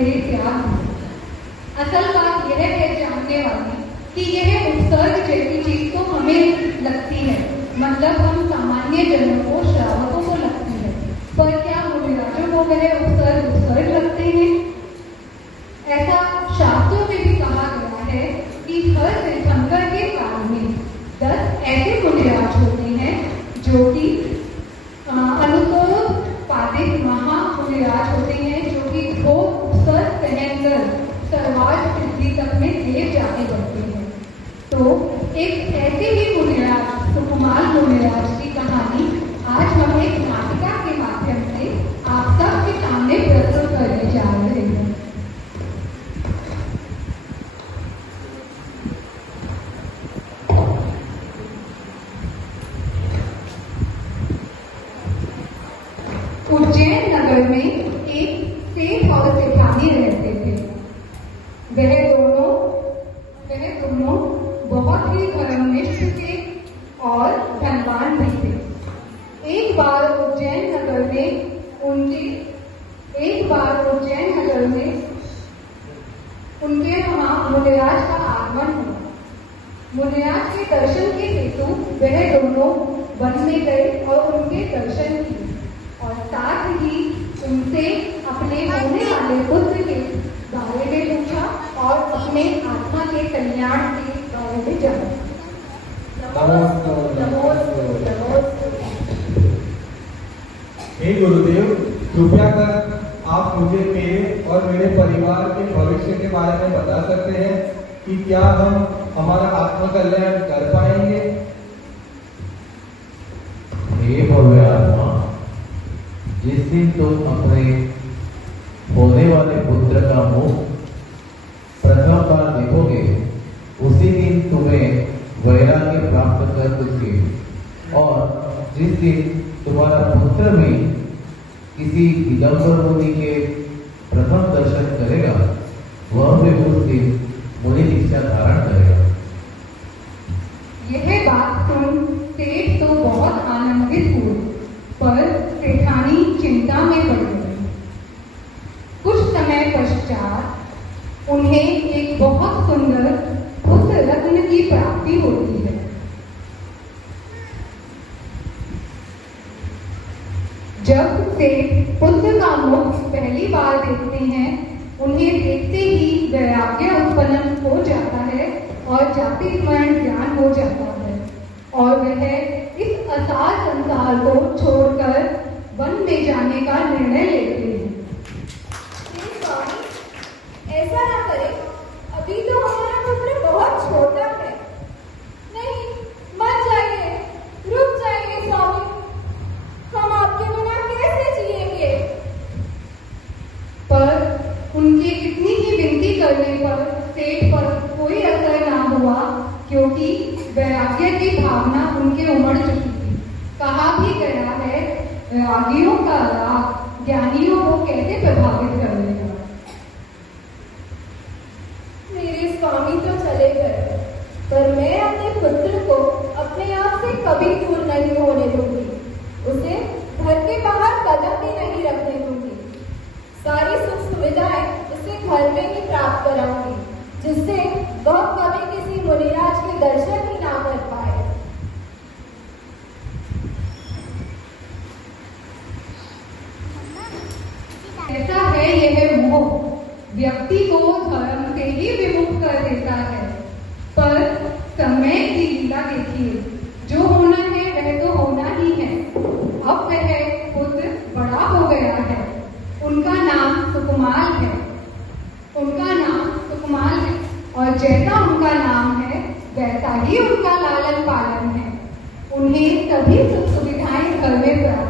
देह त्याग दिया। असल बात यह है जानने वाली कि यह उत्सर्ग जैसी चीज तो हमें लगती है, मतलब हम सामान्य जनों को, श्रावकों को लगती है, पर क्या मुनिराजों को वह उत्सर्ग लगते हैं? ऐसा शास्त्रों में भी कहा गया है कि हर तीर्थंकर के काल में 10 ऐसे मुनिराज होते हैं जो कि अनुत्पादित महामुनिराज होते हैं, जो कि घोर उत्सर्ग सहनकर सर्वार्थ सिद्धि तक में देव जाके बढ़ते हैं। तो एक ऐसे ही मुनिराज, सुकुमार मुनिराज की कहानी आज हम एक नाटिका के माध्यम से आप सबके सामने प्रस्तुत करने जा रहे हैं। उज्जैन नगर में एक सेठ और सेठानी रहते थे। वह दोनों बहुत ही धर्मनिष्ठ थे और धनवान भी थे। एक बार उज्जैन नगर में उनके वहां मुनिराज का आगमन हुआ। मुनिराज के दर्शन के हेतु वह दोनों वन में गए और उनके दर्शन किए और साथ ही उनसे अपने होने वाले पुत्र के बारे में पूछा और अपने आत्मा के कल्याण के बारे में जाना। हे गुरुदेव, कृपया कर आप मुझे मेरे और मेरे परिवार के भविष्य के बारे में बता सकते हैं कि क्या हम हमारा आत्मा कल्याण कर पाएंगे? हे भव्य आत्मा, जिस दिन तुम अपने होने वाले पुत्र का मुख प्रथम बार देखोगे, उसी दिन तुम्हें वैराग्य प्राप्त कर दोगे और जिस दिन तुम्हारा पुत्र भी किसी दिगंबर मुनि के प्रथम दर्शन करेगा, वह भी उस दिन मुनि दीक्षा धारण करेगा। यह बात सुन सेठ तो बहुत आनंदित हुए, पर सेठानी चिंता में पड़ गई। कुछ समय पश्चात उन्हें एक बहुत सुंदर पुत्र रत्न की प्राप्ति होती है। जब सेठ पुत्र का मुख पहली बार देखते हैं, उन्हें देखते ही वैराग्य उत्पन्न हो जाता है और जाति स्मरण ज्ञान हो जाता है और वह इस असार संसार को छोड़कर वन में जाने का निर्णय लेते हैं। ऐसा ना करें, अभी तो हमारा पुत्र बहुत छोटा है। नहीं, मत जाइए, रुक जाइए स्वामी, हम आपके बिना कैसे जिएंगे? पर उनकी कितनी ही विनती करने पर सेठ पर कोई असर ना हुआ, क्योंकि वैराग्य की भावना उनके उमड़ चुकी थी। कहा भी गया है, रागियों का राग ज्ञानियों को कैसे प्रभावित कर लेगा। मेरे स्वामी तो चले गए, पर मैं अपने पुत्र को अपने आप से कभी दूर नहीं होने दूंगी। उसे घर के बाहर कदम भी नहीं रखने दूंगी। सारी सुख सुविधाएं उसे घर में ही प्राप्त कराऊंगी, जिससे वह कभी किसी मुनिराज के दर्शन ही ना कर पाए। ऐसा है यह मोह, व्यक्ति को धर्म से ही विमुख कर देता है। पर समय की लीला देखिए, जो होना है वह तो होना ही है। अब वह पुत्र बड़ा हो गया है, उनका नाम सुकुमार है। और जैसा उनका नाम है वैसा ही उनका लालन पालन है। उन्हें सभी सुख सुविधाएं घर में प्राप्त